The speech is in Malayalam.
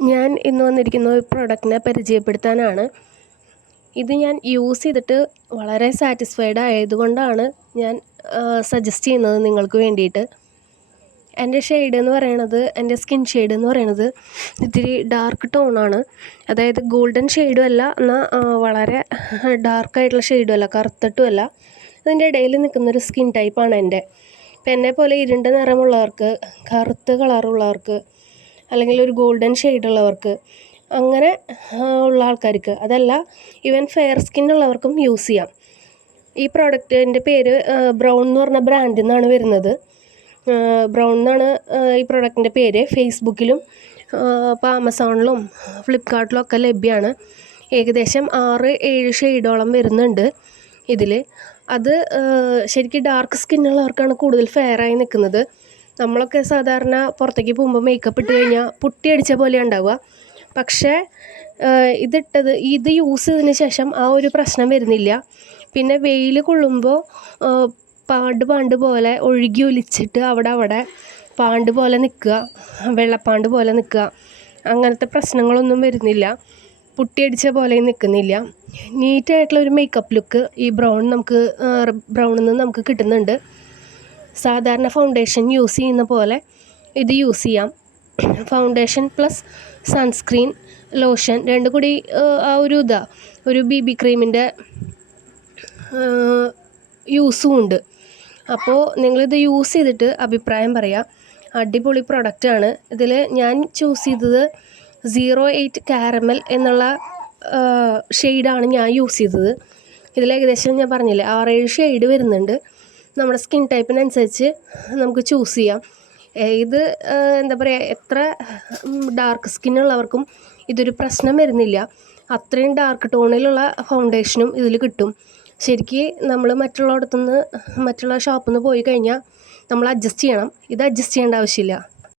ഞാൻ ഇന്ന് വന്നിരിക്കുന്ന ഒരു പ്രൊഡക്റ്റിനെ പരിചയപ്പെടുത്താനാണ്. ഇത് ഞാൻ യൂസ് ചെയ്തിട്ട് വളരെ സാറ്റിസ്ഫൈഡ് ആയതുകൊണ്ടാണ് ഞാൻ സജസ്റ്റ് ചെയ്യുന്നത് നിങ്ങൾക്ക് വേണ്ടിയിട്ട്. എന്റെ ഷെയ്ഡ് എന്ന് പറയണത് എന്റെ സ്കിൻ ഷെയ്ഡ് എന്ന് പറയണത് ഇത്തിരി ഡാർക്ക് ടോണാണ് അതായത് ഗോൾഡൻ ഷെയ്ഡും അല്ല എന്നാൽ വളരെ ഡാർക്കായിട്ടുള്ള ഷെയ്ഡും അല്ല കറുത്തിട്ടും അല്ല. അതിന്റെ ഇടയിൽ നിൽക്കുന്നൊരു സ്കിൻ ടൈപ്പാണ് എന്റെ ഇപ്പം എന്നെ പോലെ ഇരുണ്ട നിറമുള്ളവർക്ക് കറുത്ത കളറുള്ളവർക്ക് അല്ലെങ്കിൽ ഒരു ഗോൾഡൻ ഷെയ്ഡുള്ളവർക്ക് അങ്ങനെ ഉള്ള ആൾക്കാർക്ക്. അതല്ല ഈവൻ ഫെയർ സ്കിൻ ഉള്ളവർക്കും യൂസ് ചെയ്യാം. ഈ പ്രോഡക്റ്റിന്റെ പേര് ബ്രൗൺ എന്ന് പറഞ്ഞ ബ്രാൻഡിൽ നിന്നാണ് വരുന്നത്. ബ്രൗൺ എന്നാണ് ഈ പ്രോഡക്റ്റിന്റെ പേര്. ഫേസ്ബുക്കിലും ഇപ്പോൾ ആമസോണിലും ഫ്ലിപ്കാർട്ടിലും ഒക്കെ ലഭ്യമാണ് ഏകദേശം ആറ് ഏഴ് ഷെയ്ഡോളം വരുന്നുണ്ട് ഇതിൽ അത് ശരിക്കും ഡാർക്ക് സ്കിന്നുള്ളവർക്കാണ് കൂടുതൽ ഫെയറായി നിൽക്കുന്നത് നമ്മളൊക്കെ സാധാരണ പുറത്തേക്ക് പോകുമ്പോൾ മേക്കപ്പ് ഇട്ട് കഴിഞ്ഞാൽ പുട്ടി അടിച്ച പോലെ ഉണ്ടാവുക. പക്ഷേ ഇതിട്ടത് ഇത് യൂസ് ചെയ്തതിന് ശേഷം ആ ഒരു പ്രശ്നം വരുന്നില്ല. പിന്നെ വെയിൽ കൊള്ളുമ്പോൾ പാണ്ട് പാണ്ട് പോലെ ഒഴുകി ഒലിച്ചിട്ട് അവിടെ അവിടെ പാണ്ട് പോലെ നിൽക്കുക വെള്ളപ്പാണ്ട് പോലെ നിൽക്കുക അങ്ങനത്തെ പ്രശ്നങ്ങളൊന്നും വരുന്നില്ല. പുട്ടിയടിച്ച പോലെ നിൽക്കുന്നില്ല നീറ്റായിട്ടുള്ള ഒരു മേക്കപ്പ് ലുക്ക് ഈ ബ്രൗൺ നമുക്ക് ബ്രൗണിൽ നിന്ന് നമുക്ക് കിട്ടുന്നുണ്ട്. സാധാരണ ഫൗണ്ടേഷൻ യൂസ് ചെയ്യുന്ന പോലെ ഇത് യൂസ് ചെയ്യാം. ഫൗണ്ടേഷൻ പ്ലസ് സൺസ്ക്രീൻ ലോഷൻ രണ്ടും കൂടി ആ ഒരു ഇതാ ഒരു ബി ബി ക്രീമിന്റെ യൂസും ഉണ്ട്. അപ്പോൾ നിങ്ങളിത് യൂസ് ചെയ്തിട്ട് അഭിപ്രായം പറയാം. അടിപൊളി പ്രൊഡക്റ്റാണ് ഇതിൽ ഞാൻ ചൂസ് ചെയ്തത് സീറോ എയ്റ്റ് കാരമൽ എന്നുള്ള ഷെയ്ഡാണ് ഞാൻ യൂസ് ചെയ്തത്. ഇതിൽ ഏകദേശം ഞാൻ പറഞ്ഞില്ലേ ആറേഴ് ഷെയ്ഡ് വരുന്നുണ്ട്. നമ്മുടെ സ്കിൻ ടൈപ്പിനനുസരിച്ച് നമുക്ക് ചൂസ് ചെയ്യാം. ഇത് എന്താ പറയുക എത്ര ഡാർക്ക് സ്കിൻ ഉള്ളവർക്കും ഇതൊരു പ്രശ്നം വരുന്നില്ല. അത്രയും ഡാർക്ക് ടോണിലുള്ള ഫൗണ്ടേഷനും ഇതിൽ കിട്ടും. ശരിക്ക് നമ്മൾ മറ്റുള്ളിടത്തുനിന്ന് മറ്റുള്ള ഷോപ്പിൽ നിന്ന് പോയി കഴിഞ്ഞാൽ നമ്മൾ അഡ്ജസ്റ്റ് ചെയ്യണം. ഇത് അഡ്ജസ്റ്റ് ചെയ്യേണ്ട ആവശ്യമില്ല.